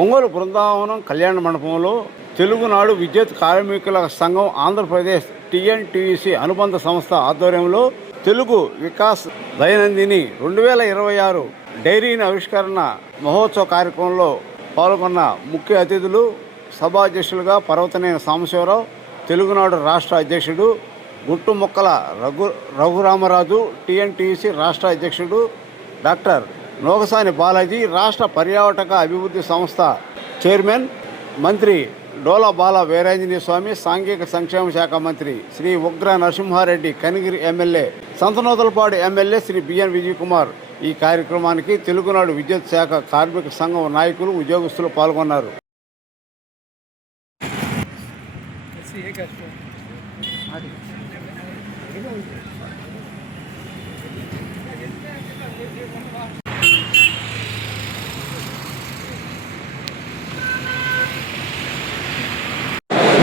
ఒంగోలు బృందావనం కళ్యాణ మండపంలో తెలుగునాడు విద్యుత్ కార్మికుల సంఘం ఆంధ్రప్రదేశ్ టీఎన్టీయూసీ అనుబంధ సంస్థ ఆధ్వర్యంలో తెలుగు వికాస్ దైనందిని 2026 డైరీని ఆవిష్కరణ మహోత్సవ కార్యక్రమంలో పాల్గొన్న ముఖ్య అతిథులు సభాధ్యక్షులుగా పర్వతనేని సాంబశివరావు, తెలుగునాడు రాష్ట్ర అధ్యక్షుడు గుట్టుముక్కల రఘురామరాజు, టీఎన్టీయూసీ రాష్ట్ర అధ్యక్షుడు డాక్టర్ నోగసాని బాలాజీ, రాష్ట్ర పర్యావటక అభివృద్ధి సంస్థ చైర్మన్ మంత్రి డోలా బాల వీరాంజనేయ స్వామి, సాంఘిక సంక్షేమ శాఖ మంత్రి Shri Ugra Narasimha Reddy, Kanigiri MLA Santhanuthalapadu MLA Shri B N Vijay Kumar. ఈ కార్యక్రమానికి తెలుగునాడు విద్యుత్ శాఖ కార్మిక సంఘం నాయకులు, ఉద్యోగస్తులు పాల్గొన్నారు.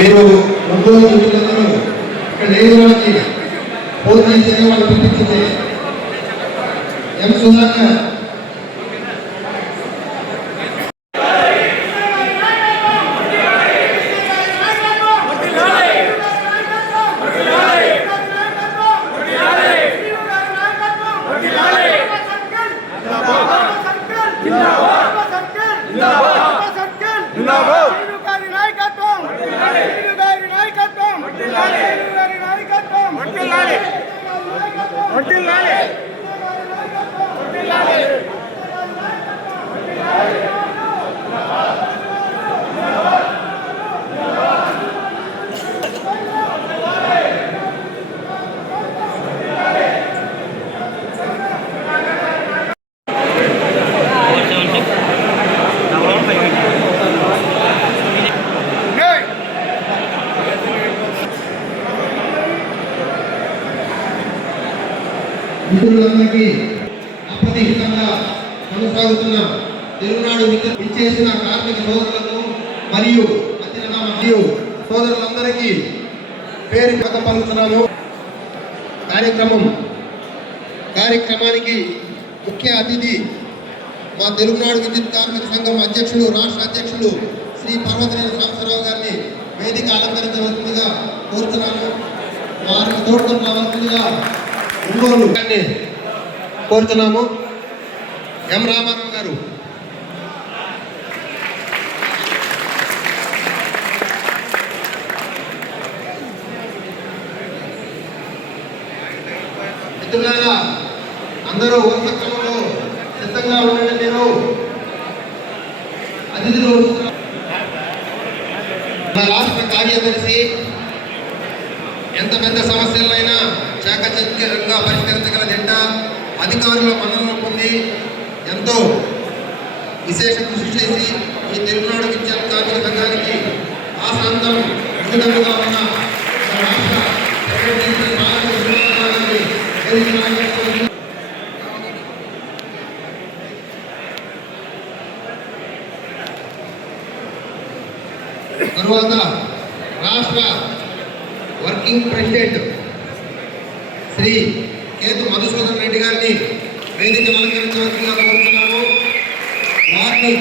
మీరు ఉద్యోగులు ఇక్కడ లేని ఫోన్ చేసే వాళ్ళు పిలిపించింది ఎం సుధాకర్ మిత్రులందరికీ అప్రతిహితంగా కొనసాగుతున్న తెలుగునాడు విద్యుత్ ఇచ్చేసిన కార్మిక సోదరులకు మరియు సోదరులందరికీ పేరు పలుకుతున్నాము. కార్యక్రమానికి ముఖ్య అతిథి మా తెలుగునాడు విద్యుత్ కార్మిక సంఘం అధ్యక్షులు, రాష్ట్ర అధ్యక్షులు శ్రీ పర్వతనేని సాంబశివరావు గారిని వేదిక అలంకరించవలసిందిగా కోరుతున్నాము. వారికి తోడ్కొని రావాల్సిందిగా ఒంగోలు కోరుతున్నాము. ఎం రామారావు గారు మిత్రులారా, అందరూ వరుసక్రమంలో సిద్ధంగా ఉండండి. మీరు అతిథులు మన రాష్ట్ర కార్యదర్శి ఎంత పెద్ద సమస్యలైనా చాకచక్యంగా పరిష్కరించగల జంట, అధికారుల మన్ననలు పొంది ఎంతో విశేష కృషి చేసి ఈ తెలుగునాడు విద్యుత్ కార్మిక సంఘానికి ఆశాంతం ఉచితంగా ఉన్న రాష్ట్ర తరువాత రాష్ట్ర వర్కింగ్ ప్రెసిడెంట్ శ్రీ కేతు మధుసూదన్ రెడ్డి గారిని వేదిక అలంకరించవలసిందిగా కోరుతున్నాము. వారిని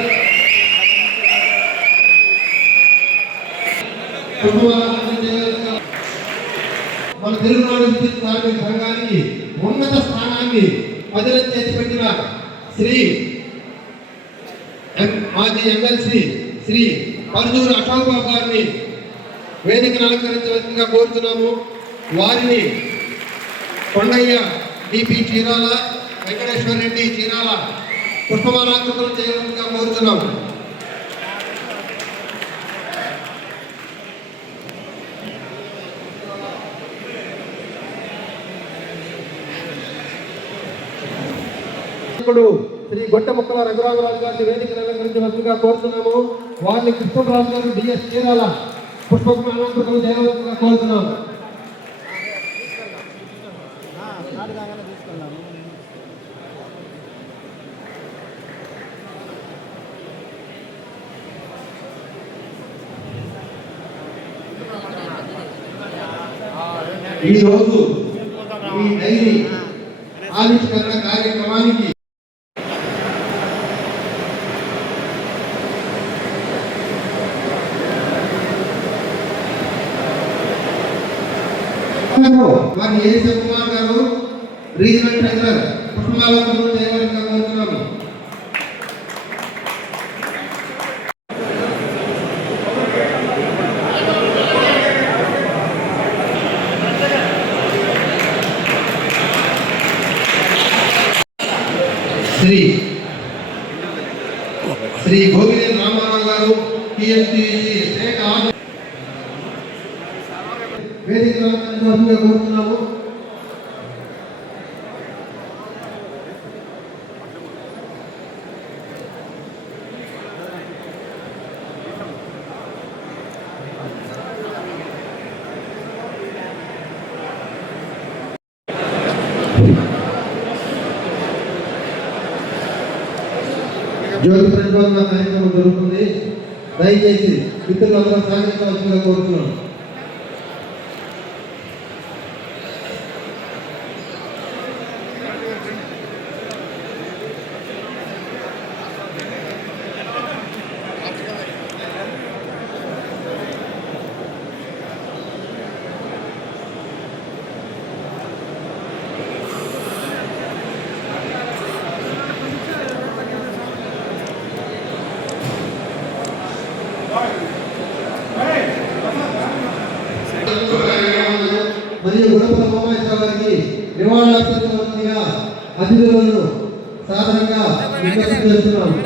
మన తెలుగునాడు విద్యుత్ కార్మిక సంఘానికి ఉన్నత స్థానాన్ని ప్రజలకు చేసిపెట్టిన శ్రీ మాజీ ఎమ్మెల్సీ శ్రీ పరుజూరు అశోక్ బాబు గారిని వేదికను అలంకరించవలసిందిగా కోరుతున్నాము. వారిని కొండయ్య డిపి చీరాల, వెంకటేశ్వర రెడ్డి చీరాల పుష్పమాలాకృతం చేయవలసిందిగా కోరుతున్నాము. ఇప్పుడు శ్రీ గొట్టముక్కల రఘురామరాజు గారిని వేదికను అలంకరించవలసిందిగా కోరుతున్నాము. వారిని కృష్ణరాజు గారు డిఎస్ చీరాల పుష్పమాలాకృతం చేయవలసిందిగా కోరుతున్నాము. ఈరోజు ఈ డైరీ ఆవిష్కరణ కార్యక్రమానికి వారిని ఏ శివకుమార్ గారు రీజనల్ ట్రెజరర్ పుష్పమాలంకరణ చేయవలసిందిగా కోరుతున్నాము. శ్రీ గోవింద రామారావు గారు టీఎంటీసీ స్టేట్ ఆర్డర్ వేదిక రావాల్సిందిగా కోరుతున్నాము. జ్యోతి ప్రతిపాదన కార్యక్రమం జరుగుతుంది. దయచేసి మిత్రులందరూ సహకరించవలసిందిగా కోరుతున్నాను. మరియు గుణపల సోమేశ్వర గారికి నివాళులర్పించవలసిందిగా అతిథులను సాధారణంగా విజ్ఞప్తి చేస్తున్నాము.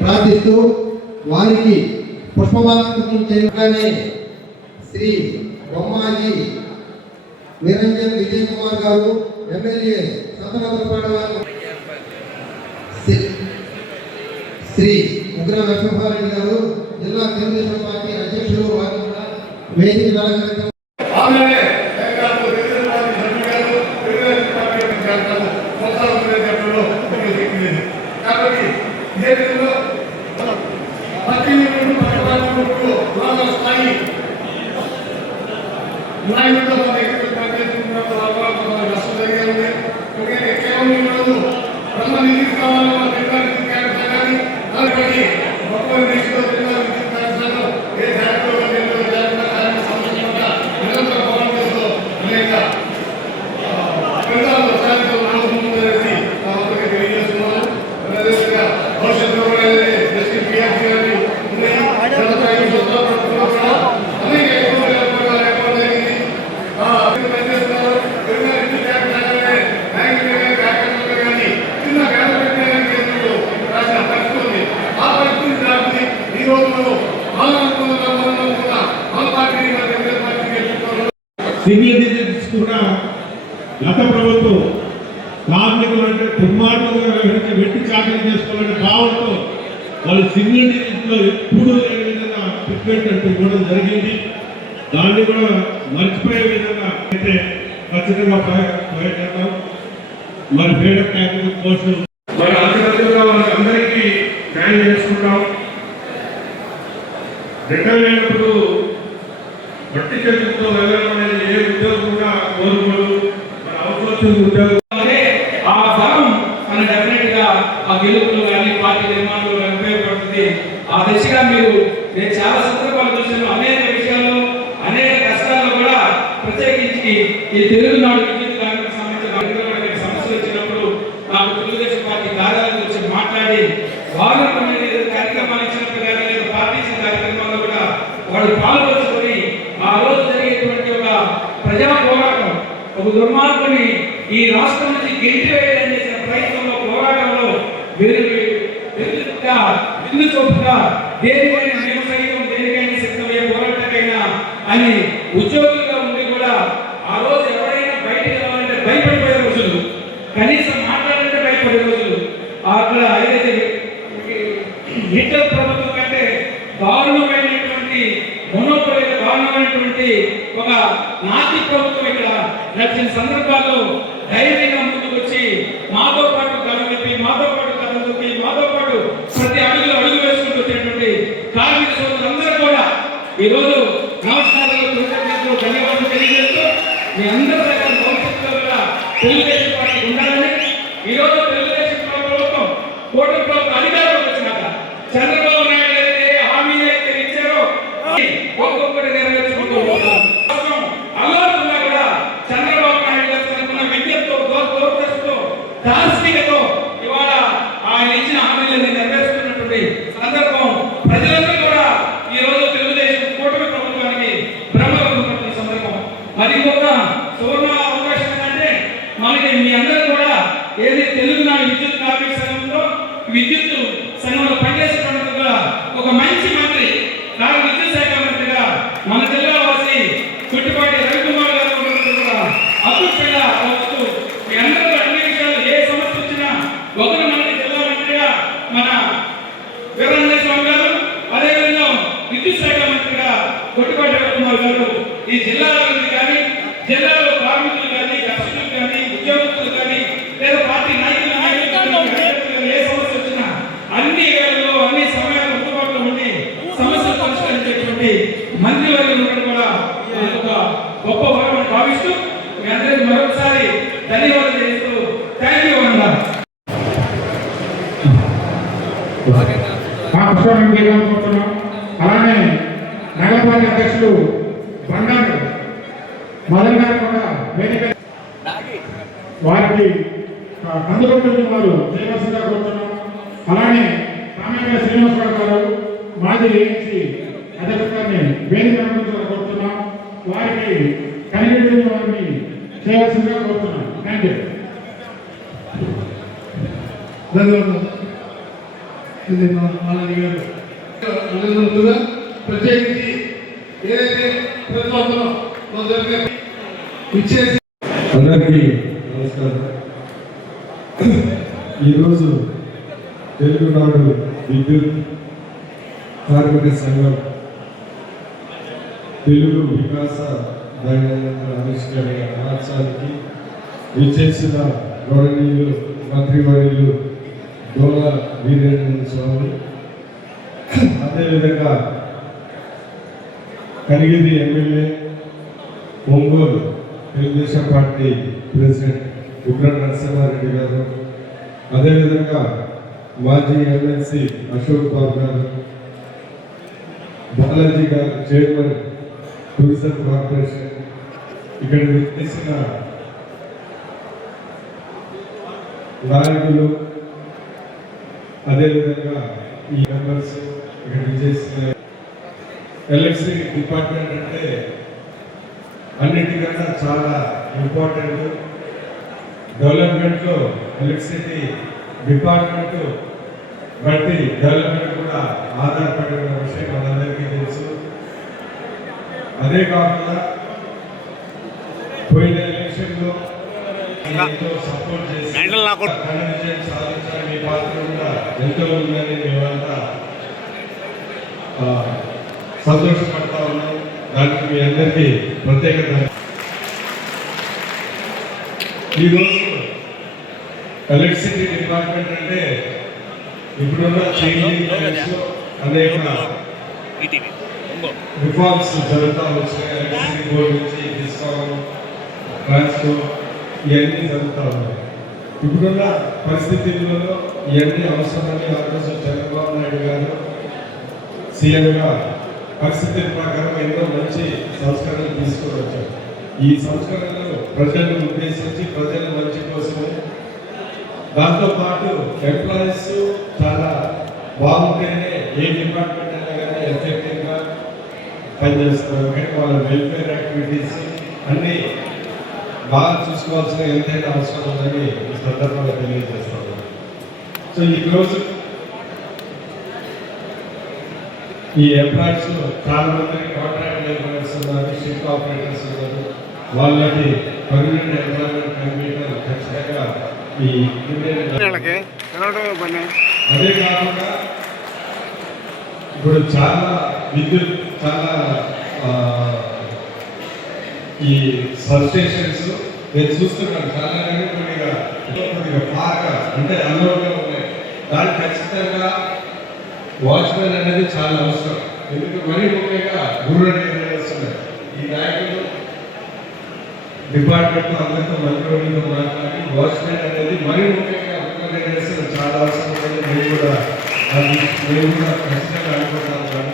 ప్రార్థిస్తూ వారికి పుష్పమాలంకరణ చేయగానే శ్రీ బొమ్మాజీ నిరంజన్ విజయ్ కుమార్ గారు ఎమ్మెల్యే సతనపల్లిపాడు వారు శ్రీ ఉగ్ర నరసింహారెడ్డి గారు జిల్లా తెలుగుదేశం పార్టీ అధ్యక్షులు వారు కూడా వేదిక అలంకరించారు. సివిల్ కూడా గత ప్రభుత్వం కార్మికులు అంటే దుర్మార్గంగా వ్యవహరించి వెట్టి చాకరీ చేసుకోవాలనే భావంతో వాళ్ళు సివిల్ డిజిట్లో ఎప్పుడు లేని విధంగా ట్రీట్మెంట్ అంటే ఇవ్వడం జరిగింది. దాన్ని కూడా మర్చిపోయే విధంగా అయితే ఖచ్చితంగా ప్రయత్నిద్దాం. మరి పేద కార్మికుల కోసం మరి అతిగా వాళ్ళందరికీ న్యాయం చేసుకుంటాం. రిటర్న్ అయినప్పుడు బట్టి చేతులతో వెళ్ళడం అనేది ఏ ఉద్యోగం కూడా కోరుకోడు. మన అవసరం ఉద్యోగం ఆ ఫలం మన డెఫినెట్ గా ఆ గెలుపులు కానీ పార్టీ నిర్మాణంలో కానీ ఉపయోగపడుతుంది. ఆ దిశగా మీరు నేను చాలా సందర్భాలు చూశాను. అనేక విషయాల్లో అనేక కష్టాల్లో కూడా ప్రత్యేకించి ఈ తెలుగునాడు విద్యుత్ కార్మిక సంబంధించిన సమస్యలు వచ్చినప్పుడు నాకు తెలుగుదేశం పార్టీ కార్యాలయం వచ్చి మాట్లాడి వారు కార్యక్రమాలు ఇచ్చినప్పుడు కానీ లేదా పార్టీ కార్యక్రమాల్లో కూడా వాళ్ళు పాల్గొంచుకొని ఆ రోజు జరిగేటువంటి ఒక ప్రజా పోరాటం, ఒక దుర్మార్గుని ఈ రాష్ట్రం నుంచి గెలిచివేయాలని చేసిన ప్రయత్నంలో పోరాటంలో బిందు చోపుగా దేనికైనా మేము సైతం దేనికైనా సిద్ధమయ్యే పోరాటకైనా అని ఉద్యోగులుగా ఉండి కూడా ఆ రోజు ఎవరైనా బయటకు వెళ్ళాలంటే భయపడిపోయే రోజులు, కనీసం మాట్లాడాలంటే దారుణమైనటువంటి మొనోపొలిగా దారుణమైనటువంటి ఒక నాటి ప్రభుత్వం ఇక్కడ నడిచిన సందర్భాల్లో ధైర్యంగా ముందుకు వచ్చి మాతో పాటు కలగలిపి మాతో పాటు కలగలిపి మాతో పాటు ప్రతి అడుగులో అడుగు వేసుకుంటూ వచ్చేటువంటి కార్మిక సోదరులందరూ కూడా ఈరోజు నమస్కారాలు కృతజ్ఞతలు ధన్యవాదాలు తెలియజేస్తూ మీ అందరి దగ్గర భవిష్యత్తులో కూడా తెలుగుదేశం పార్టీ ఉండాలని ఈరోజు తెలుగుదేశం ప్రభుత్వం కూటమి ప్రభుత్వం అధికారంలోకి వచ్చినాక చంద్రబాబు నాయుడు అయితే హామీలు అయితే ఇచ్చారో ఒక్కొక్కటి నెరవేర్చుకుంటూ అల్లాడుతున్నా కూడా చంద్రబాబు నాయుడు గారు తనకున్న విద్యతో దూరదృష్టితో దార్శనికతో ఇవాళ ఆయన ఇచ్చిన హామీలను నెరవేర్చుకున్నటువంటి సందర్భం ప్రజలందరూ కూడా ఈ రోజు తెలుగుదేశం కూటమి ప్రభుత్వానికి బ్రహ్మరథం సందర్భం. మరి ఇంకొక సువర్ణ అవకాశం ఏంటంటే మనకి మీ అందరూ కూడా ఏది తెలుగునాడు విద్యుత్ కార్మిక సంఘంలో విద్యుత్ సంఘంలో పనిచేసేటువంటి కూడా ఒక మంచి మంత్రి విద్యుత్ శాఖ మంత్రిగా మన జిల్లా వాసి కుట్టిపాటి రవికుమార్ గారు కూడా అదృష్టంగా వస్తూ మీ అందరూ అన్ని విషయాలు ఏ సమస్య వచ్చినా ఒకరు మనకి జిల్లా మంత్రిగా మన వీరేంద్ర స్వామి గారు, అదేవిధంగా విద్యుత్ శాఖ మంత్రిగా కుట్టిపాటి రవికుమార్ గారు ఈ జిల్లాలో కానీ జిల్లాలో కార్మికులు కానీ కర్షకులు కానీ ఉద్యోగస్తులు కానీ లేదా పార్టీ నాయకులు ఏ సమస్య వచ్చినా అన్ని వేళల్లో అన్ని సమయాల్లో అందుబాటులో ఉండి సమస్యలు పరిష్కరించేటువంటి మంత్రివర్గం కూడా ఒక గొప్ప భాగం భావిస్తూ మీ అందరికీ మరొకసారి ధన్యవాదాలు చేస్తూ థ్యాంక్ యూ అన్నారు. అలానే నగరపాలక అధ్యక్షులు బండారు మదన్ గారు కూడా వేదిక వారికి కందుకొండ వారు చేయవలసిందిగా కోరుతున్నాం. అలానే రామయ్య శ్రీనివాసరావు గారు మాజీ ఏఎన్సీ అధ్యక్షుడు గారిని వేదిక కోరుతున్నాం. వారికి కనిగిరి వారిని చేయవలసిందిగా కోరుతున్నాం. Thank you. ధన్యవాదాలు. ఇది మాలయ్య గారు ప్రత్యేకించి ఏదైతే ప్రతిపాదనలో జరిగే ఇచ్చేసి అందరికీ నమస్కారం. ఈరోజు తెలుగునాడు విద్యుత్ కార్మిక సంఘం తెలుగు వికాస దైనందిన ఆవిష్కరణ మహోత్సవానికి విచ్చేసిన గౌరవనీయులు మంత్రివర్యులు డోలా వీరేంద్ర స్వామి, అదేవిధంగా Kanigiri MLA, Ongole Telugu Desam party president ఉగ్ర నరసింహారెడ్డి గారు, అదేవిధంగా మాజీ ఎమ్మెల్సీ అశోక్ బాబు గారు, బాలాజీ గారు చైర్మన్ టూరిజం కార్పొరేషన్, ఇక్కడ విచ్చేసిన నాయకులు, అదేవిధంగా ఈ మెంబర్స్ ఇక్కడ విచ్చేసిన ఎలక్ట్రిసిటీ డిపార్ట్మెంట్ అంటే అన్నిటికన్నా చాలా ఇంపార్టెంట్. డెవలప్మెంట్లో ఎలక్ట్రిసిటీ డిపార్ట్మెంట్ బట్టి డెవలప్మెంట్ కూడా ఆధారపడిన విషయం మనందరికీ తెలుసు. అదే కాకుండా పోయిన ఎలక్షన్లో సపోర్ట్ చేసి విజయం సాధించడం మీ పాత్ర కూడా ఎంతో ఉందని మేమంతా సంతోషపడతా ఉన్నాం. దానికి మీ అందరికీ ప్రత్యేకత. ఈరోజు ఎలక్ట్రిసిటీ డిపార్ట్మెంట్ అంటే ఇప్పుడున్న చేంజింగ్ అనేక రిఫార్మ్స్ జరుగుతూ వచ్చినాయి. ఎలక్ట్రిసిటీ బోర్డు నుంచి డిస్కౌంట్, ట్రాన్స్పోర్ట్ ఇవన్నీ జరుగుతూ ఉన్నాయి. ఇప్పుడున్న పరిస్థితుల్లో ఇవన్నీ అవసరమని ఆ రోజు చంద్రబాబు నాయుడు గారు సీఎంగా పరిస్థితుల ప్రకారం ఎన్నో మంచి సంస్కరణలు తీసుకొని వచ్చారు. ఈ సంస్కరణలు ప్రజలను ఉద్దేశించి ప్రజల మంచి కోసమే, దాంతోపాటు ఎంప్లాయీస్ చాలా బాగుంటేనే ఏ డిపార్ట్మెంట్ అయినా కానీ ఎఫెక్టివ్గా పనిచేస్తారు. ఎందుకంటే వాళ్ళ వెల్ఫేర్ యాక్టివిటీస్ అన్నీ బాగా చూసుకోవాల్సిన ఎంతైనా అవసరం ఉందని ఈ సందర్భంగా తెలియజేస్తాను. సో ఈరోజు ఈ ఎంప్లాయీస్ చాలా మంది కాంట్రాక్ట్ లేబర్స్ ఉన్నారు, షిఫ్ట్ ఆపరేటర్స్ ఉన్నారు. వాళ్ళకి పర్మనెంట్ ఎంప్లాయ్మెంట్ కల్పించడం ఖచ్చితంగా ఈ అదే కాకుండా ఇప్పుడు చాలా విద్యుత్ చాలా ఈ సబ్స్టేషన్స్ నేను చూస్తున్నాను చాలా కొద్దిగా పార్క అంటే అన్లోడ్గా ఉన్నాయి. దానికి ఖచ్చితంగా వాచ్మెన్ అనేది చాలా అవసరం. ఎందుకంటే మరీ ముఖ్యంగా రూరల్ ఏరియాస్ ఉన్నాయి. ఈ నాయకులు డిపార్ట్మెంట్ అందరితో మంత్రులతో మాట్లాడి వాచ్మెన్ అనేది మరీ ముఖ్యంగా రూరల్ ఏరియాస్ చాలా అవసరం ఉంటుంది. మేము కూడా ఖచ్చితంగా అనుకుంటున్నాను.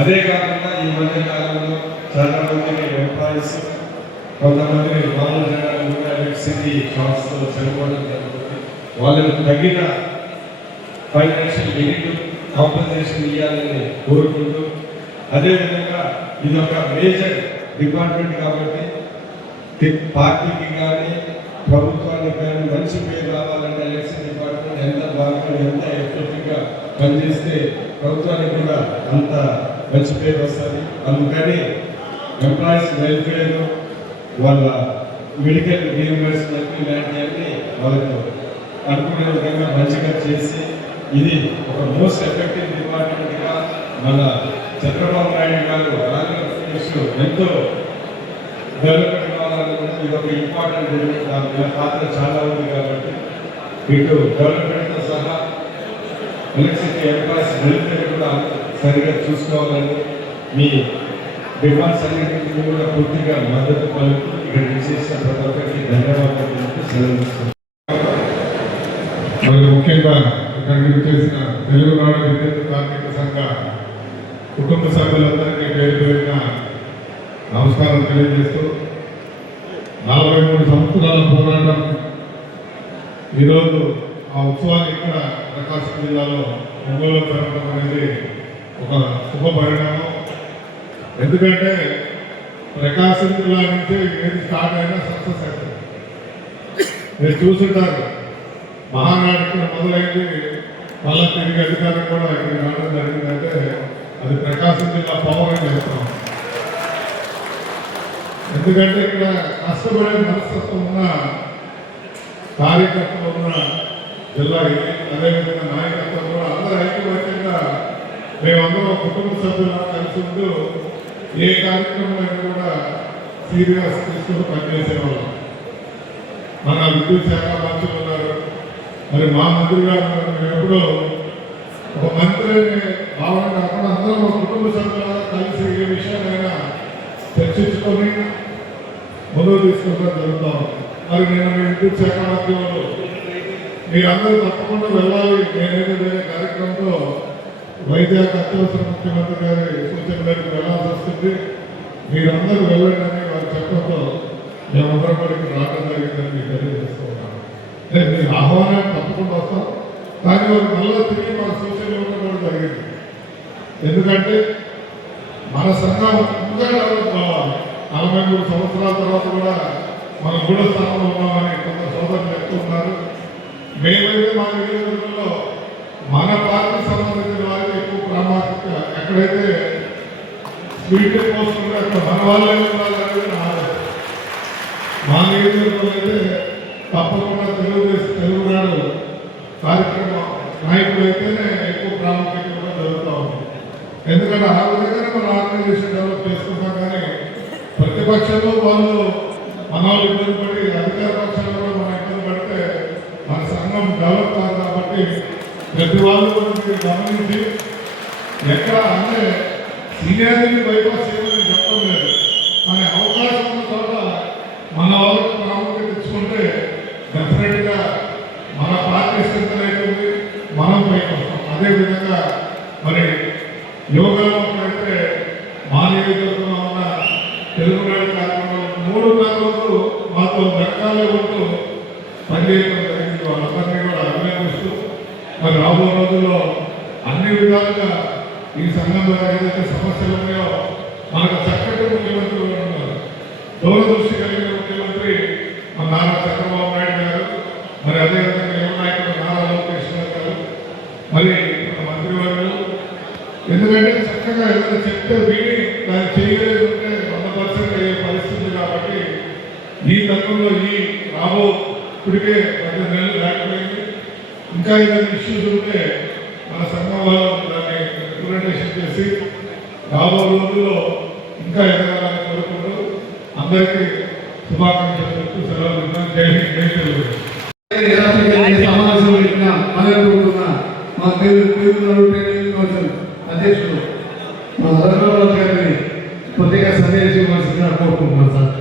అదే కాకుండా ఈ మధ్య కాలంలో చాలా మంది ఎంప్లాయీస్ కొంతమంది మామూలు ఎలక్ట్రిసిటీ షాప్స్ చనిపోవడం జరుగుతుంది. వాళ్ళకి తగిన ఫైనాన్షియల్ లిమిట్ కాంపెన్సేషన్ ఇవ్వాలని కోరుకుంటూ, అదేవిధంగా ఇది ఒక మేజర్ డిపార్ట్మెంట్ కాబట్టి పార్టీకి కానీ ప్రభుత్వానికి కానీ మంచి పేరు రావాలంటే ఎలక్షన్ డిపార్ట్మెంట్ ఎంత బాగా ఎంత ఎఫెక్టివ్గా పనిచేస్తే ప్రభుత్వానికి కూడా అంత మంచి పేరు వస్తుంది. అందుకని ఎంప్లాయీస్ వెల్ఫేర్, వాళ్ళ మెడికల్ రీఇంబర్స్మెంట్ ఇలాంటివన్నీ వాళ్ళకు అనుకునే విధంగా మంచిగా చేసి ఇది ఒక మోస్ట్ ఎఫెక్టివ్ డిపార్ట్మెంట్గా మన చంద్రబాబు నాయుడు గారు ఆంధ్రప్రదేశ్ ఎంతో డెవలప్మెంట్ కావాలనుకుంటే ఇది ఒక ఇంపార్టెంట్ ఎలిమెంట్. దాని పాత్ర చాలా ఉంది కాబట్టి ఇటు డెవలప్మెంట్తో సహా ఎలక్ట్రిసిటీ ఎంప్లాయీస్ వెల్ఫేర్ కూడా సరిగ్గా చూసుకోవాలని మీ డిమాండ్స్ అన్నింటినీ కూడా పూర్తిగా మద్దతు పలుకు ఇక్కడ విశేష ప్రతి ఒక్కరికి ధన్యవాదాలు సెలవుస్తున్నాను. మరి ముఖ్యంగా ఇక్కడ చేసిన తెలుగునాడు విద్యుత్ కార్మిక సంఘ కుటుంబ సభ్యులందరికీ పేరు పేరున నమస్కారం తెలియజేస్తూ 43 సంవత్సరాల పోరాటం ఈరోజు ఆ ఉత్సవాన్ని ఇక్కడ ప్రకాశం జిల్లాలో ఒంగోలు జరగడం అనేది ఒక శుభ పరిణామం. ఎందుకంటే ప్రకాశం జిల్లా నుంచి ఏది స్టార్ట్ అయినా సక్సెస్ అవుతుంది. మీరు చూస్తుంటారు, మహానాడు ఇక్కడ మొదలైంది, మళ్ళీ తిరిగి అధికారం కూడా ఇక్కడ రావడం జరిగిందంటే అది ప్రకాశం జిల్లా పవర్ అని చెప్తాం. ఎందుకంటే ఇక్కడ కష్టపడే మనస్తత్వం ఉన్న కార్యకర్తలు ఉన్న జిల్లా ఇది. అదేవిధంగా నాయకత్వం కూడా అందరూ ఐక్యమత్యంగా మేమందరం కుటుంబ సభ్యులను కలిసి ఉంటూ ఏ కార్యక్రమం కూడా సీరియస్ తీసుకుని పనిచేసేవాళ్ళం. మన విద్యుత్ శాఖ మంత్రులు ఉన్నారు, మరి మా మంత్రి గారు మేము ఎప్పుడో ఒక మంత్రి భావన కాకుండా అందరం ఒక కుటుంబ సభ్యులుగా కలిసి ఏ విషయాలైనా చర్చించుకొని ముందుకు తీసుకుంటాం జరుగుతాం. మరి నేను మీ విద్యుత్ శాఖ మంత్రులు మీరందరూ తప్పకుండా వెళ్ళాలి. నేనైతే వేరే కార్యక్రమంలో వైద్యానికి అత్యవసర ముఖ్యమంత్రి గారి సూచన మేరకు వెళ్ళాల్సి వస్తుంది. మీరందరూ వెళ్ళండి అని వారు చెప్పడంతో మేమందరం కూడా ఇక్కడ రావడం జరిగిందని మీకు తెలియజేస్తూ ఉన్నాను. మీ ఆహ్వానాన్ని తప్పకుండా వస్తాం, కానీ వారు మళ్ళీ తిరిగి మన సూచనలు ఇవ్వడం కూడా జరిగింది. ఎందుకంటే మన సంఘం ఇంకా డెవలప్ కావాలి. 43 సంవత్సరాల తర్వాత కూడా మనం మూడో స్థానంలో ఉన్నామని కొంత సోదరులు చెప్తున్నారు. మేమైతే మా నియోజకవర్గంలో మన పార్టీకి సంబంధించిన వారికి ఎక్కువ ప్రాముఖ్యత, ఎక్కడైతే స్పీడ్ పోస్ట్ ఉంటే అక్కడ మన వాళ్ళే ఉండాలనేది నా ఆలోచన. మా నియోజకవర్గంలో అయితే తప్పకుండా తెలుగునాడు కార్యక్రమం నాయకులు అయితేనే ఎక్కువ ప్రాముఖ్యత కూడా జరుగుతూ ఉంది. ఎందుకంటే ఆ విధంగానే మనం ఆర్గనైజేషన్ డెవలప్ చేసుకుంటాం. కానీ ప్రతిపక్షంలో వాళ్ళు మన వాళ్ళు ఇబ్బంది పడి, అధికార పక్షంలో కూడా మనం ఇబ్బంది పడితే మన సంఘం డెవలప్ కాదు. కాబట్టి ప్రతి వాళ్ళు కూడా మీరు గమనించి ఎక్కడ అంటే సీనియారిటీ బైపాస్ చేయమని చెప్పడం లేదు, కానీ అవకాశం ఉన్న చోట మన వాళ్ళకి ప్రాముఖ్యత ఇచ్చుకుంటే డెఫినెట్గా మన పార్టీ స్ట్రెంత్ అవుతుంది, మనం పైకి వస్తాం. అదేవిధంగా మరి యోగాలో అయితే మా నియోజకవర్గంలో ఉన్న తెలుగునాడు కార్యక్రమంలో 3 రోజులు మాతో వెనకాలే ఉంటూ పనిచేయడం జరిగింది. వాళ్ళందరినీ కూడా అభినందిస్తూ మరి రాబో రోజుల్లో అన్ని విధాలుగా ఈ సంఘంలో ఏదైతే సమస్యలు ఉన్నాయో మనకు చక్కటి ముఖ్యమంత్రి ఉన్నారు, దూరదృష్టి కలిగిన ముఖ్యమంత్రి మన నారా చంద్రబాబు నాయుడు గారు, మరి అదేవిధంగా యువ నాయకుడు నారా లోకేష్ గారు, మరి మంత్రివర్యులు. ఎందుకంటే చక్కగా ఏదైనా చెప్తే విని దాన్ని చేయలేదు ఉంటే 100% అయ్యే పరిస్థితి. కాబట్టి ఈ తత్వంలో ఈ రాబో ఇప్పటికే 10 నెలలు దాటిపోయింది. ఇంకా ఏదైనా ఇష్యూస్ ఉంటే మన సంఘం వాళ్ళు దాన్ని ఇంప్లిమెంటేషన్ చేసి రాబో రోజుల్లో ఇంకా ఎదగాలని కోరుకుంటూ అందరికీ శుభాకాంక్షలు చెప్తూ సెలవు ఇస్తున్నాను. జై హింద్, జై తెలుగు. సమావేశంలో పెట్టిన మాట్లాడుకుంటున్న మా తెలుగు ట్రైనింగ్ కౌన్సిల్ అధ్యక్షుడు మా రఘురావు గారిని ప్రత్యేక సందేశం ఇవ్వాల్సిందిగా కోరుకుంటున్నాను సార్.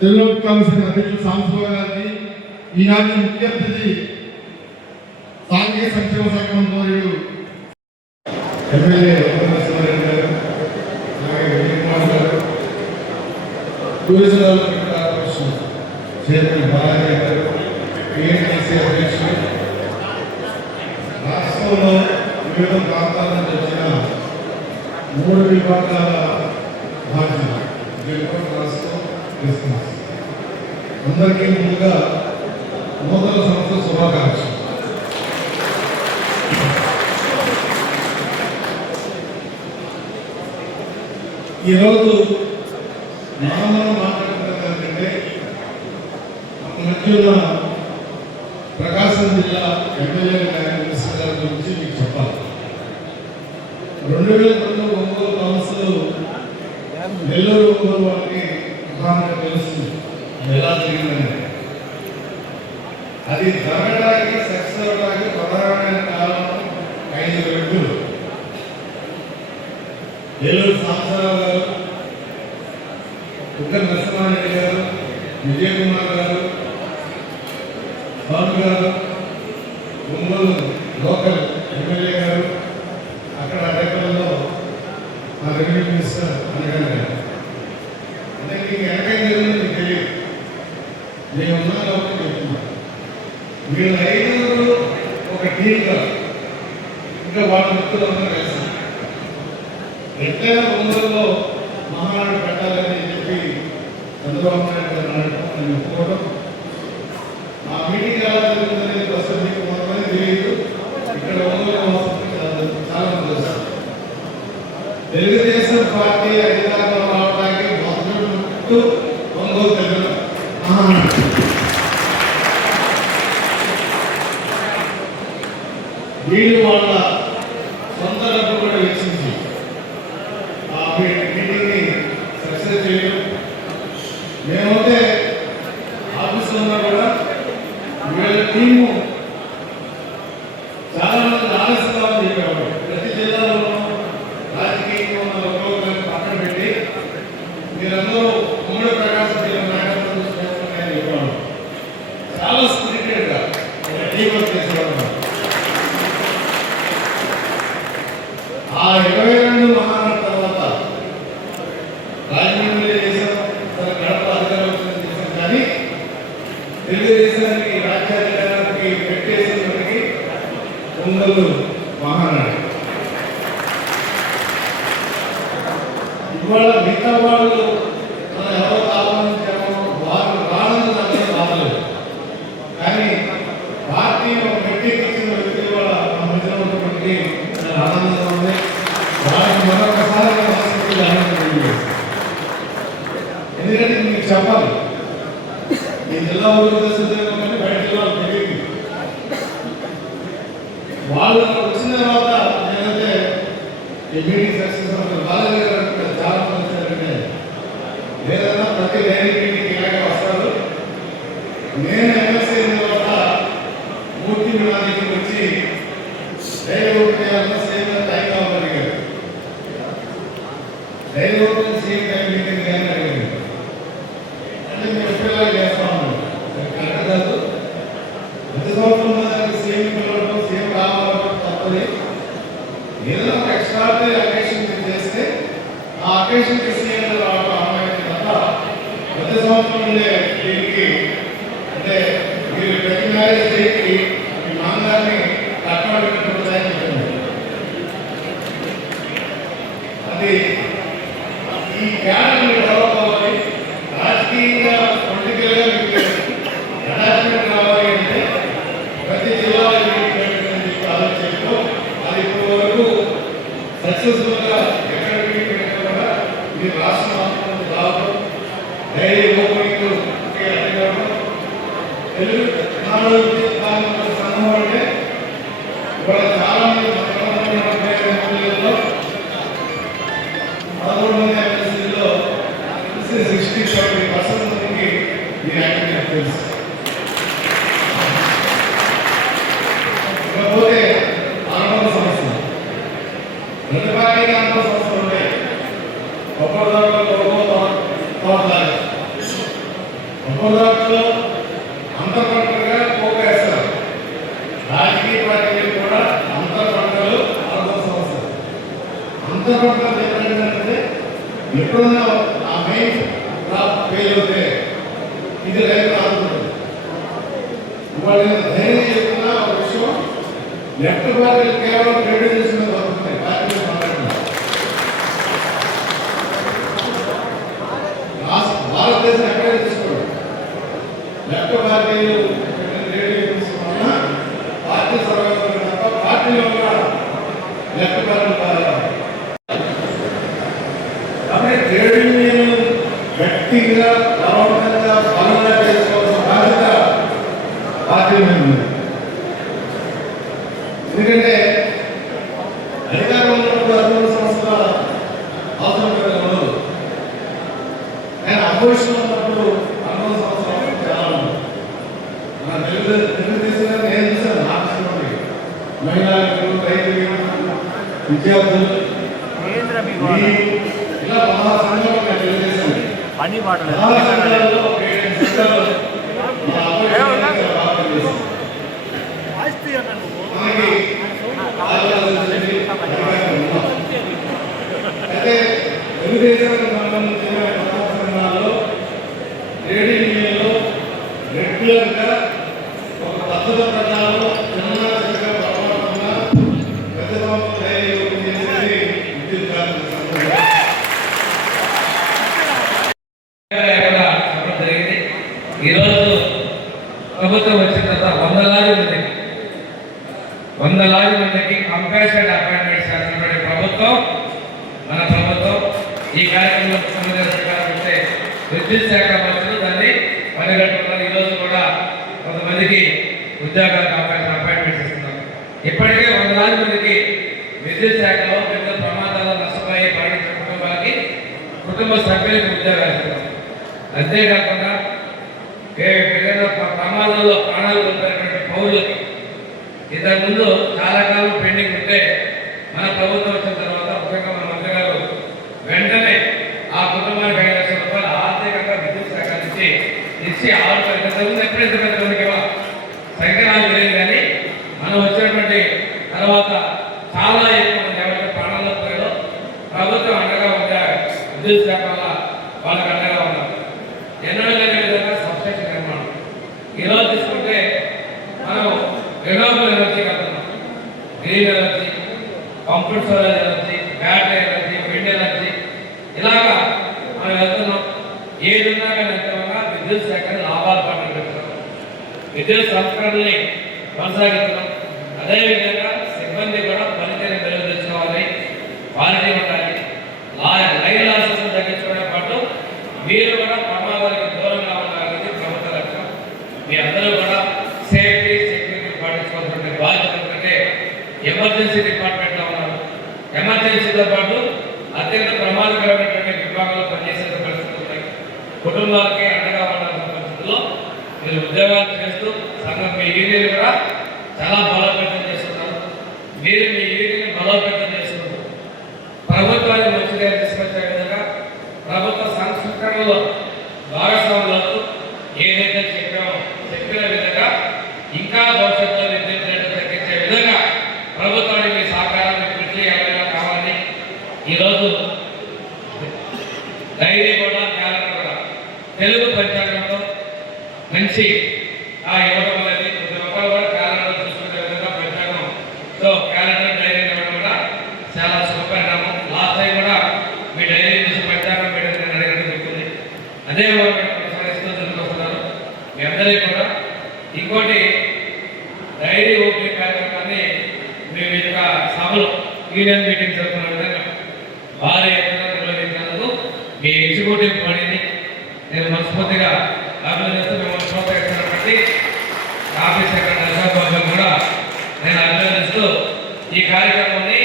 తెలుగు కౌన్సిల్ అధ్యక్షుడు సాంబశివరావు గారిని, ఈనాటి ముఖ్య అతిథి సాంఘిక సంక్షేమ శాఖ మంత్రులు ఎమ్మెల్యే వెంకటేశ్వరరెడ్డి గారు, అలాగే విజయకుమార్ గారు, tourism development corporation chairman Balaji గారు, పిఎన్టీసీ అధ్యక్షులు, రాష్ట్రంలో వివిధ ప్రాంతాల నుంచి వచ్చిన 3 విభాగాల బాధ్యత రాష్ట్రం క్రిస్మస్ అందరికీ ముందుగా నూతన సంవత్సర శుభాకాంక్షలు. ఈరోజు మనం మాట్లాడుతున్నది ఏంటంటే మన మధ్య ఉన్న ప్రకాశం జిల్లా ఎమ్మెల్యే మినిస్టర్ గారి గురించి మీకు చెప్పాలి. 2002 ఒంగోలు కౌన్సిల్ నెల్లూరు ఒంగోలు వారికి ఉదాహరణ తెలుస్తుంది ఎలా జరిగిందని. అది జరగడానికి సక్సెస్ అవ్వడానికి ప్రధానమైన కారణం 5 వ్యక్తులు. నెల్లూరు సాంబశివరావు గారు, ఉగ్గ నరసింహారెడ్డి గారు, విజయకుమార్ గారు, స్వామి గారు, ఒంగోలు లోకల్ ఎమ్మెల్యే గారు, అక్కడ అడ్డకల్లో మా రెవెన్యూ మినిస్టర్ అనగానే గారు. అంటే మీకు వెనక జరిగింది మీకు తెలియదు, నేను ఉన్నాను కాబట్టి చెప్తున్నాను. వీళ్ళు 5 ఒక టీమ్గా ఇంకా వాళ్ళ మిత్రులు అందరూ కలిసి ఎట్లయినా ఒంగోలులో మహానాడు పెట్టాలని చెప్పి చంద్రబాబు నాయుడు గారు అడగడం నేను ఒప్పుకోవడం. ఆ మీటింగ్ ఎలా జరుగుతుందనేది ప్రస్తుతం మీకు కొంతమంది తెలియదు. ఇక్కడ ఒంగోలు చాలా మంది తెలుసు. తెలుగుదేశం పార్టీ అధికారంలో రావడానికి మొదటి ఒంగోలు తెలుగు మహానాడు. వీళ్ళు వాళ్ళ సొంత డబ్బు కూడా వెచ్చించి ఆ మీటింగ్ని సక్సెస్ చేయడం. మేమైతే ఆఫీసులో ఉన్నా కూడా వీళ్ళ టీము చాలా మంది ఆలస్యంగా చెప్పేవాడు. ప్రతి జిల్లాలో రాజకీయంగా ఉన్న ఒక్కొక్కరిని పక్కన పెట్టి మీరందరూ ఉమ్మడి ప్రకాశం జిల్లా నాయకత్వం చూసుకోవాలని చెప్పేవాడు. చాలా స్పిరిటెడ్గా ఒక టీం వర్క్ చేసేవాడు. ఆ 22 మహానాడు తర్వాత రాజమండ్రిలో చేసాం, తన గడప అధికారం చేసాం. కానీ తెలుగుదేశానికి రాజ్యాధికారానికి పెట్టేసినప్పటికీ ఒంగోలు మహానాడు. ఇవాళ మిగతా వాళ్ళు మనం ఎవరో ఆహ్వానించామో వారు రావడం నాకు బాధలేదు. కానీ పార్టీ ఒక వ్యక్తికి వ్యక్తి వాళ్ళ మన మధ్యలో ఉన్నటువంటి ఆనందంగా ఉంది. వాళ్ళకి మరొకసారి ఎందుకంటే మీకు చెప్పాలి, ఈ జిల్లా ఉద్యోగస్తులు బయట జిల్లాలు తెలియదు. వాళ్ళు వచ్చిన తర్వాత నేనైతే ఈ మీటింగ్ సక్సెస్ అవుతుంది. బాలాజీ గారు చాలా మంది లేదన్నా ప్రతి డైరీ మీటింగ్ ఇలాగే వస్తారు. నేను ఎమ్మెల్సీ అయిన తర్వాత మూర్తి నా దగ్గరికి వచ్చి డైరీ ఓపెన్ చేయాలన్నా సేమ్ టైం కావాలి అడిగారు. Diary open same time meeting కానీ అడిగారు. అంటే మేము ఎప్పుడేలా చేస్తా ఉన్నాం కరెక్ట్ కాదు. ప్రతి సంవత్సరం దానికి సేమ్ పిలవడం సేమ్ రావడం తప్పది. ఏదైనా ఒక ఎక్స్ట్రాడనరీ అకేషన్ మీరు చేస్తే ఆ అకేషన్కి సీఎం రావడం అమ్మాయి తప్ప ప్రతి సంవత్సరం ఉండే దీనికి అంటే మీరు ప్రతి మ్యారేజ్ డేకి మీ మామగారిని కట్టబెట్టుకుంటాయని చెప్పండి. అది ఈ జ్ఞానం డెవలప్ అవ్వాలి. రాజకీయంగా పొలిటికల్గా మీకు అటాచ్మెంట్ రావాలి అంటే ప్రతి జిల్లాలో ఆలోచనలో అది ఇప్పటి వరకు సక్సెస్ఫుల్గా ఎక్కడ కూడా మీరు రాష్ట్రం రావడం డైరీ ఓపెనింగ్ అటెండ్ అవ్వడం తెలుగు తెలుసు. ఇకపోతే అనుబంధ సంస్థలు, రెండు పార్టీల అనుబంధ సంస్థలు ఉన్నాయి. ఒక్కొక్కలో అంతర్పంటగా పోగేస్తారు. రాజకీయ పార్టీలు కూడా అంతర్పంటలు అనుబంధ సంస్థలు. అంతర్పంటలు ఏంటంటే ఎప్పుడన్నా ఆ మెయిన్ క్రాప్ ఫెయిల్ అవుతే ఇది రైతు ఆదుకుంటుంది. వాళ్ళు ధైర్యం చెప్తున్నా ఒక విషయం, లెఫ్ట్ పార్టీలు కేవలం క్రెడిట్ తీసుకుని దొరుకుతున్నాయి. పార్టీలు మాట్లాడుతున్నారు. భారతదేశం ఎక్కడైనా తీసుకోండి, లెఫ్ట్ పార్టీలు క్రెడిట్ తీసుకున్నా పార్టీ సర్వే తప్ప పార్టీలో కూడా లెఫ్ట్ పార్టీలు కాబట్టి ట్రేడ్ యూనియన్ వ్యక్తిగా బలవంతంగా బలంగా చేసుకోవాల్సిన బాధ్యత పార్టీ మీద ఉంది. ఎందుకంటే అధికారంలో ఉన్నప్పుడు అనుబంధ సంస్థల అవసరం ఉండదు, కానీ అపోజిషన్ ఉన్నప్పుడు అనుబంధ సంస్థల అవసరం చాలా ఉంది. మన తెలుగుదేశంలో నేను చూసాను, ఆఫీసులోని మహిళలు, రైతులు, విద్యార్థులు ఇలా 16 సంఘాలు నేను తెలుగుదేశం పని పాటలు సంఘాలలో ఒక 7 సంఘాలు అయితే తెలుగుదేశానికి సంబంధించిన సంఘాల్లో ట్రేడ్ యూనియన్లో రెగ్యులర్గా ఒక పద్ధతి ప్రకారం చిన్న చిన్నగా ప్రమాణంగా పెద్ద సంస్థలు ధైర్యం చేసేది విద్యుత్ కార్మిక సంఘం. జరిగింది. ఈరోజు ప్రభుత్వం వచ్చిన తర్వాత వందలాది మందికి కంపల్సరీ అపాయింట్మెంట్స్ చేస్తున్నటువంటి ప్రభుత్వం మన ప్రభుత్వం. ఈ కార్యక్రమంలో సంబంధించిన విద్యుత్ శాఖ మంత్రులు దాన్ని పనిగట్టుకున్నారు. ఈరోజు కూడా కొంతమందికి ఉద్యోగాలకు అపాయింట్మెంట్స్ ఇస్తున్నారు. ఇప్పటికే వందలాది మందికి విద్యుత్ శాఖలో వివిధ ప్రమాదాలు నష్టపోయి మరణించిన కుటుంబాలకి కుటుంబ సభ్యులకు ఉద్యోగాలు ఇస్తున్నారు. అంతేకాకుండా ఏదైనా ప్రమాదాల్లో ప్రాణాలు పొందినటువంటి పౌరులకి ఇంతకుముందు చాలా కాలం పెండింగ్ ఉంటే మన ప్రభుత్వం వచ్చిన తర్వాత ముఖ్యంగా మన మంత్రి గారు వెంటనే ఆ కుటుంబానికి 5 లక్షల రూపాయలు ఆర్థికంగా విద్యుత్ శాఖ నుంచి ఇచ్చి ఆలోచన ఎప్పుడైతే పెద్దమందికి సంఖ్యనాలు తెలియదు, కానీ మనం వచ్చినటువంటి తర్వాత చాలా ఎక్కువ మంది ఎవరైతే ప్రాణాల్లో పోయారో ప్రభుత్వం అండగా ఉంటారు. విద్యుత్ శాఖ వల్ల వాళ్ళకి అండగా ఉన్నారు. ఎన్నడూ లేని విధంగా సబ్స్టేషన్ నిర్మాణం. ఈరోజు తీసుకుంటే మనం రెన్యూవబుల్ ఎనర్జీ కడుతున్నాం. Green energy, pumped solar energy, battery energy, wind energy, ఇలాగా మనం వెళ్తున్నాం. ఏది ఉన్నా కానీ అంతగా విద్యుత్ శాఖని లాభాలు పట్టుకుంటున్నాం. విద్యుత్ సంస్కరణని కొనసాగిస్తున్నాం. అదేవిధంగా సిబ్బంది కూడా పనితీరు మెరుగుపరుచుకోవాలి, క్వాలిటీ ఉండాలి. లైన్ లాసెస్ తగ్గించుకోవడం పాటు మీరు కూడా ప్రమాదాలకు దూరంగా ఉండాలని ప్రభుత్వ లక్ష్యం. మీ అందరూ కూడా సేఫ్టీ సెక్యూరిటీ పాటించుకోవాల్సిన బాధ్యత. ఎందుకంటే ఎమర్జెన్సీ డిపార్ట్మెంట్లో ఉన్నారు. ఎమర్జెన్సీతో పాటు అత్యంత ప్రమాదకరమైనటువంటి విభాగంలో పనిచేసే పరిస్థితులు ఉన్నాయి. కుటుంబాలకి అండగా ఉండాల్సిన పరిస్థితుల్లో మీరు ఉద్యోగాలు చేస్తూ సంఘం మీ యూనియన్ కూడా చాలా బలోపేతం చేస్తున్నారు. మీరు మీ యూనియన్ బలోపేతం చేస్తున్నారు. ప్రభుత్వాన్ని మంచిగా తీసుకొచ్చే విధంగా ప్రభుత్వ సంస్కరణలో భాగస్వాములకు ఏదైతే చెప్పిన విధంగా ఇంకా భవిష్యత్తులో విద్యుత్ రేట్లు తగ్గించే విధంగా ప్రభుత్వానికి మీ సహకారం కృషి ఎవరైనా కావాలని ఈరోజు డైరీ కూడా క్యాలెండర్ కూడా తెలుగు పంచాంగంలో మంచి ఇవ్వడం అనేది ప్రతి ఒక్కరు కూడా క్యాలెండర్ చూసుకునే విధంగా పంచాంగంతో క్యాలెండర్ డైరీ ఇవ్వడం కూడా చాలా శుభపరిణామం. లాస్ట్ టైం కూడా మీ డైరీ చూసి పంచాంగం పెట్టడం అడగడం చెప్తుంది. అదే కొనసాగిస్తూ జరుగుతున్నారు. మీ అందరికీ కూడా ఇంకోటి డైరీ ఓపెనింగ్ కార్యక్రమాన్ని మేము యొక్క సభలు యూనియన్ మీటింగ్ జరుగుతున్న విధంగా భారీ ఎత్తున నిర్వహించినందుకు మీ ఎగ్జిక్యూటివ్ బాడీని నేను మనస్ఫూర్తిగా అభినందిస్తూ మిమ్మల్ని ప్రోత్సహిస్తున్నటువంటి ఆఫీస్ సెక్రటరీ నరసింహబాబు కూడా నేను అభినందిస్తూ ఈ కార్యక్రమాన్ని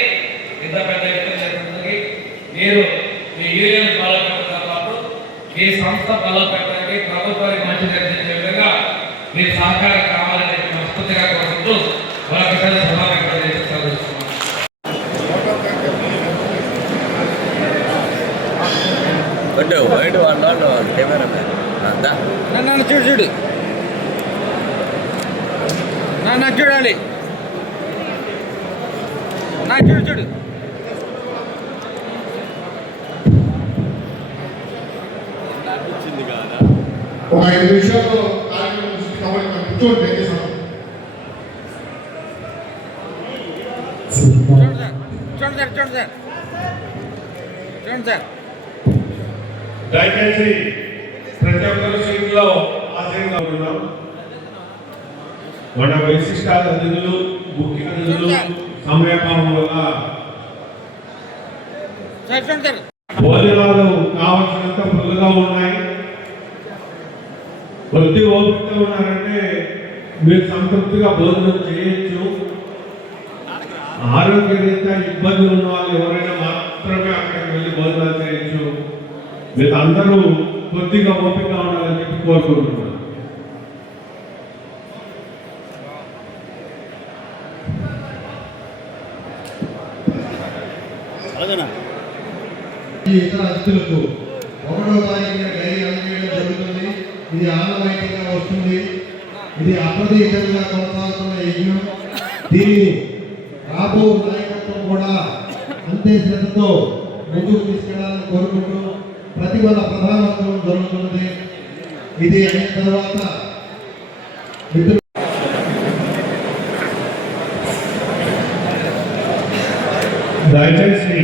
ఇంత పెద్ద ఎత్తున చేసినందుకు మీరు మీ యూనియన్ బలోపేతంతో పాటు ఈ సంస్థ బలోపేతానికి ప్రభుత్వానికి మంచి నిర్దేశించే విధంగా సహకారం కావాలని మనస్ఫూర్తిగా కోరుకుంటూ మరొకసారి సభాపతి చేస్తున్నాను. వైట్ వాళ్ళు కెమెరా నన్ను చూడు చూడు నాకు చూడాలి నాకు చూడు చూడు ఒక 5 నిమిషాల్లో కార్యక్రమం ముగిసింది కాబట్టి మనం కూర్చోండి దయచేసి. చూడండి సార్ చూడండి సార్ చూడండి సార్ దయచేసి ప్రతి ఒక్కరు సీట్లో ఆశయంగా ఉన్నాం. మన విశిష్ట అతిథులు ముఖ్య అతిథులు సమయపాలన వల్ల సార్ చూడండి సార్ భోజనాలు కావాల్సినంత ఫుల్గా ఉన్నాయి. కొద్ది ఓపిక ఉన్నారంటే మీరు సంతృప్తిగా భోజనం చేయొచ్చు. ఆరోగ్యరీత్యా ఇబ్బందులు ఉన్న వాళ్ళు ఎవరైనా మాత్రమే అక్కడికి వెళ్ళి భోజనాలు చేయొచ్చు. మీరు అందరూ కొద్దిగా ఓపిక ఉండాలని చెప్పి కోరుకుంటున్నాను. ఈ ఇతర అతిథులకు 1వ తారీఖున డైరీ అందజేయడం జరుగుతుంది. ఇది ఆనవాయితీగా వస్తుంది. ఇది అప్రతీతంగా కొనసాగుతున్న యజ్ఞం. దీన్ని రాబో నాయకత్వం కూడా అంతే శ్రద్ధతో ముందుకు తీసుకెళ్లాలని కోరుకుంటూ ప్రతిభల ప్రధానోత్సవం జరుగుతుంది. ఇది అయిన తర్వాత దయచేసి